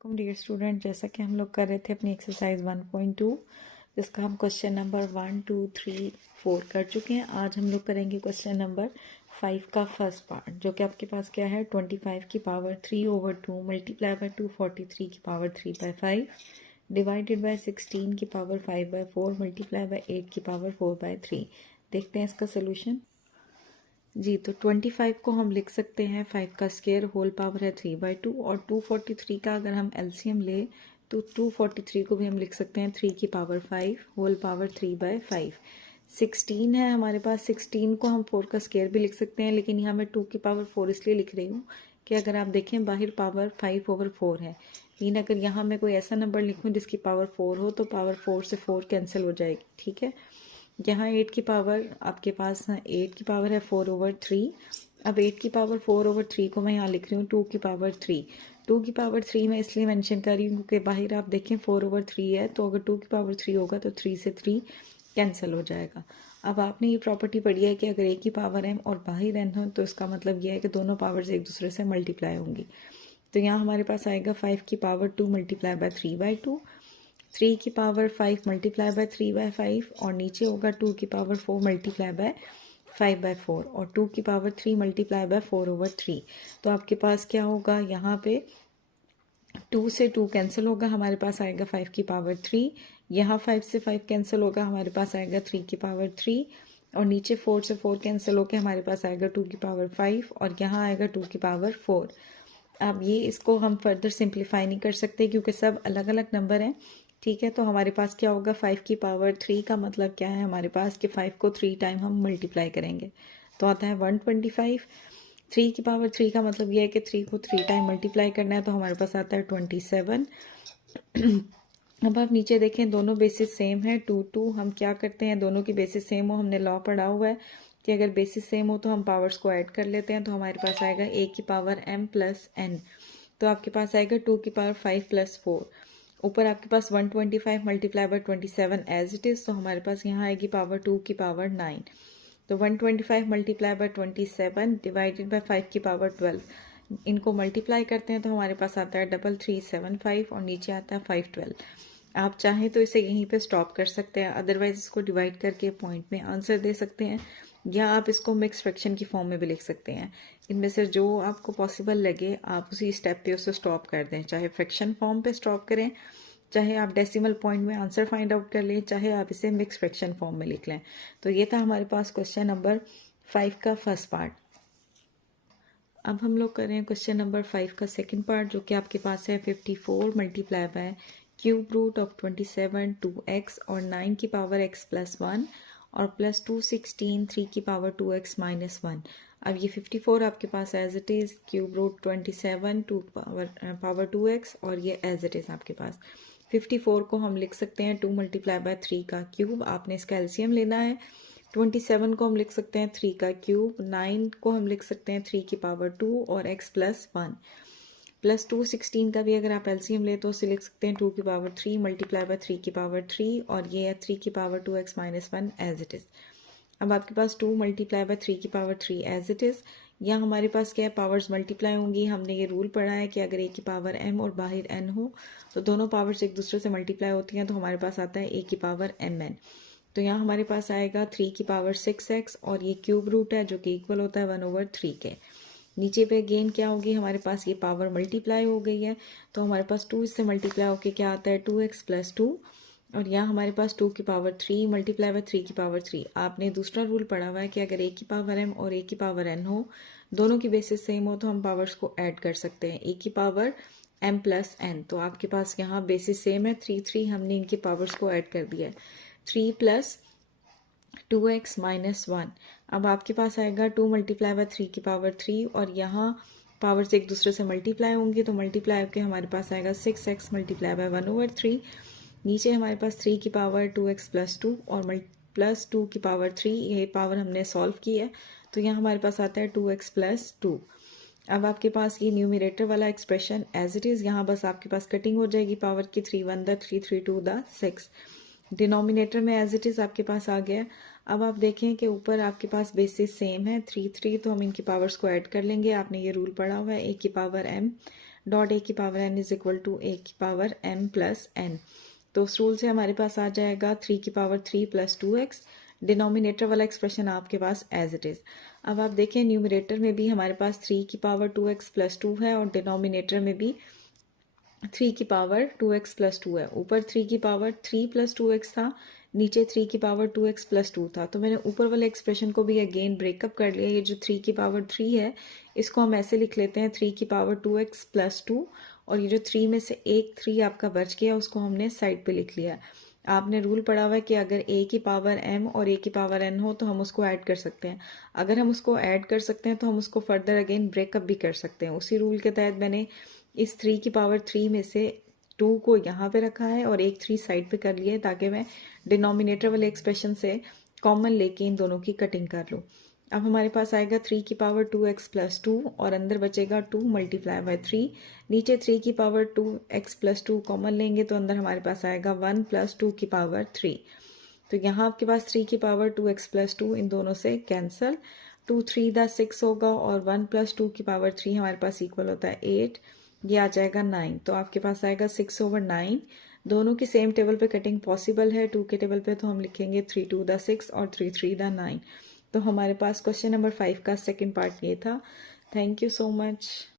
वालेकुम dear student. जैसा कि हम लोग कर रहे थे अपनी एक्सरसाइज 1.2 जिसका हम क्वेश्चन नंबर 1, 2, 3, 4 कर चुके हैं। आज हम लोग करेंगे क्वेश्चन नंबर 5 का फर्स्ट पार्ट, जो कि आपके पास क्या है 25 की पावर 3/2 मल्टीप्लाई बाय 243 की पावर 3/5 डिवाइडेड बाय 16 की पावर 5/4 मल्टीप्लाई बाय 8 की पावर 4/3। देखते हैं इसका सोल्यूशन। जी, तो 25 को हम लिख सकते हैं 5 का स्क्वायर होल पावर है 3/2 और 243 का अगर हम एलसीएम ले तो 243 को भी हम लिख सकते हैं 3 की पावर 5 होल पावर 3/5। 16 है हमारे पास, 16 को हम 4 का स्क्वायर भी लिख सकते हैं, लेकिन यहाँ मैं 2 की पावर 4 इसलिए लिख रही हूँ कि अगर आप देखें बाहर पावर 5/4 है, लेकिन अगर यहाँ मैं कोई ऐसा नंबर लिखूँ जिसकी पावर 4 हो तो पावर 4 से 4 कैंसिल हो जाएगी। ठीक है, यहाँ 8 की पावर आपके पास 8 की पावर है 4/3। अब 8 की पावर 4/3 को मैं यहाँ लिख रही हूँ 2 की पावर 3। 2 की पावर 3 मैं इसलिए मेंशन कर रही हूँ क्योंकि बाहर आप देखें 4/3 है, तो अगर 2 की पावर 3 होगा तो 3 से 3 कैंसिल हो जाएगा। अब आपने ये प्रॉपर्टी पढ़ी है कि अगर एक ही पावर m और बाहर n हो तो इसका मतलब यह है कि दोनों पावर्स एक दूसरे से मल्टीप्लाई होंगी। तो यहाँ हमारे पास आएगा 5 की पावर 2 मल्टीप्लाई बाय 3/2, 3 की पावर 5 मल्टीप्लाई बाय 3/5 और नीचे होगा 2 की पावर 4 मल्टीप्लाई बाय 5/4 और 2 की पावर 3 मल्टीप्लाई बाय 4/3। तो आपके पास क्या होगा, यहाँ पे 2 से 2 कैंसिल होगा, हमारे पास आएगा 5 की पावर 3। यहाँ 5 से 5 कैंसिल होगा, हमारे पास आएगा 3 की पावर 3 और नीचे 4 से 4 कैंसिल होकर हमारे पास आएगा 2 की पावर 5 और यहाँ आएगा 2 की पावर 4। अब ये इसको हम फर्दर सिंप्लीफाई नहीं कर सकते क्योंकि सब अलग अलग नंबर हैं। ठीक है, तो हमारे पास क्या होगा 5 की पावर 3 का मतलब क्या है हमारे पास कि 5 को 3 टाइम हम मल्टीप्लाई करेंगे तो आता है 125। 3 की पावर 3 का मतलब ये है कि 3 को 3 टाइम मल्टीप्लाई करना है तो हमारे पास आता है 27। अब आप नीचे देखें दोनों बेसिस सेम है 2 2। हम क्या करते हैं, दोनों की बेसिस सेम हो, हमने लॉ पढ़ा हुआ है कि अगर बेसिस सेम हो तो हम पावर्स को ऐड कर लेते हैं। तो हमारे पास आएगा a की पावर m प्लस n, तो आपके पास आएगा 2 की पावर 5 प्लस 4। ऊपर आपके पास 125 multiply by 27 as it is, तो हमारे पास यहाँ आएगी पावर 2 की पावर 9। तो 125 मल्टीप्लाई बाय 27 डिवाइडेड बाय 5 की पावर 12, इनको मल्टीप्लाई करते हैं तो हमारे पास आता है 3375 और नीचे आता है 512। आप चाहें तो इसे यहीं पे स्टॉप कर सकते हैं, अदरवाइज इसको डिवाइड करके पॉइंट में आंसर दे सकते हैं, या आप इसको मिक्स फ्रैक्शन की फॉर्म में भी लिख सकते हैं। इनमें से जो आपको पॉसिबल लगे आप उसी स्टेप पे उसे स्टॉप कर दें, चाहे फ्रैक्शन फॉर्म पे स्टॉप करें, चाहे आप डेसिमल पॉइंट में आंसर फाइंड आउट कर लें, चाहे आप इसे मिक्स फ्रैक्शन फॉर्म में लिख लें। तो ये था हमारे पास क्वेश्चन नंबर 5 का फर्स्ट पार्ट। अब हम लोग कर रहे हैं क्वेश्चन नंबर 5 का सेकंड पार्ट, जो कि आपके पास है 54 multiply by cube root of 27 2x और 9 की पावर x प्लस 1 और प्लस 216 3 की पावर 2x माइनस 1। अब ये 54 आपके पास as it is, cube root 27 2 power 2x और ये एज इट इज़ आपके पास 54 को हम लिख सकते हैं 2 मल्टीप्लाई बाय 3 का क्यूब, आपने इसका एलसीएम लेना है। 27 को हम लिख सकते हैं 3 का क्यूब, 9 को हम लिख सकते हैं 3 की पावर 2 और x प्लस 1 प्लस 216 का भी अगर आप एलसीएम ले तो उसे लिख सकते हैं 2 की पावर 3 मल्टीप्लाई बाय 3 की पावर 3 और ये है 3 की power 2x minus 1 as it is. अब आपके पास 2 मल्टीप्लाई बाय 3 की पावर 3 एज इट इज़। यहाँ हमारे पास क्या है, पावर्स मल्टीप्लाई होंगी। हमने ये रूल पढ़ा है कि अगर a की पावर m और बाहर n हो तो दोनों पावर्स एक दूसरे से मल्टीप्लाई होती हैं, तो हमारे पास आता है a की पावर mn। तो यहाँ हमारे पास आएगा 3 की पावर 6x और ये क्यूब रूट है जो कि इक्वल होता है 1/3 के। नीचे पे अगेन क्या होगी, हमारे पास ये पावर मल्टीप्लाई हो गई है तो हमारे पास 2 इससे मल्टीप्लाई होके क्या आता है 2x प्लस 2 और यहाँ हमारे पास 2 की पावर 3 मल्टीप्लाई बाय 3 की पावर 3। आपने दूसरा रूल पढ़ा हुआ है कि अगर a की पावर m और a की पावर n हो, दोनों की बेसिस सेम हो तो हम पावर्स को ऐड कर सकते हैं, a की पावर m प्लस n। तो आपके पास यहाँ बेसिस सेम है 3 3, हमने इनकी पावर्स को ऐड कर दिया है 3 प्लस 2x माइनस 1। अब आपके पास आएगा 2 मल्टीप्लाई बाय 3 की पावर 3 और यहाँ पावर्स एक दूसरे से मल्टीप्लाई होंगी तो मल्टीप्लाई होकर हमारे पास आएगा 6x मल्टीप्लाई बाय 1/3। नीचे हमारे पास 3 की पावर 2x प्लस 2 और प्लस 2 की पावर 3, ये पावर हमने सॉल्व की है तो यहाँ हमारे पास आता है 2x प्लस 2। अब आपके पास ये न्यूमरेटर वाला एक्सप्रेशन एज इट इज़, यहाँ बस आपके पास कटिंग हो जाएगी, पावर की 3 1 द 3 3 2 द 6। डिनोमिनेटर में एज इट इज़ आपके पास आ गया। अब आप देखें कि ऊपर आपके पास बेसिस सेम है 3 3, तो हम इनकी पावर्स को ऐड कर लेंगे। आपने ये रूल पढ़ा हुआ है a की पावर m डॉट ए की power n is equal to A की पावर m प्लस n। तो उस रूल से हमारे पास आ जाएगा 3 की पावर 3 प्लस 2x। डिनोमिनेटर वाला एक्सप्रेशन आपके पास एज इट इज़। अब आप देखें न्यूमरेटर में भी हमारे पास 3 की पावर 2x प्लस 2 है और डिनोमिनेटर में भी 3 की पावर 2x प्लस 2 है। ऊपर 3 की पावर 3 प्लस 2x था, नीचे 3 की पावर 2x प्लस 2 था। तो मैंने ऊपर वाले एक्सप्रेशन को भी अगेन ब्रेकअप कर लिया। ये जो 3 की पावर 3 है इसको हम ऐसे लिख लेते हैं 3 की पावर 2x प्लस 2, और ये जो 3 में से एक 3 आपका बच गया उसको हमने साइड पे लिख लिया। आपने रूल पढ़ा हुआ है कि अगर a की पावर m और a की पावर n हो तो हम उसको ऐड कर सकते हैं। अगर हम उसको ऐड कर सकते हैं तो हम उसको फर्दर अगेन ब्रेकअप भी कर सकते हैं। उसी रूल के तहत मैंने इस 3 की पावर 3 में से 2 को यहाँ पे रखा है और एक 3 साइड पे कर लिया है ताकि मैं डिनोमिनेटर वाले एक्सप्रेशन से कॉमन लेके इन दोनों की कटिंग कर लूँ। अब हमारे पास आएगा 3 की पावर 2x प्लस 2 और अंदर बचेगा 2 मल्टीप्लाई बाय 3। नीचे 3 की पावर 2x प्लस 2 कॉमन लेंगे तो अंदर हमारे पास आएगा 1 प्लस 2 की पावर 3। तो यहाँ आपके पास 3 की पावर 2x प्लस 2 इन दोनों से कैंसल, 2 3 दा 6 होगा और 1 प्लस 2 की पावर 3 हमारे पास इक्वल होता है 8। ये आ जाएगा 9। तो आपके पास आएगा 6/9। दोनों की सेम टेबल पे कटिंग पॉसिबल है। 2 के टेबल पे तो हम लिखेंगे 3 2 दा 6 और 3 3 दा 9। तो हमारे पास क्वेश्चन नंबर 5 का सेकंड पार्ट ये था। Thank you so much.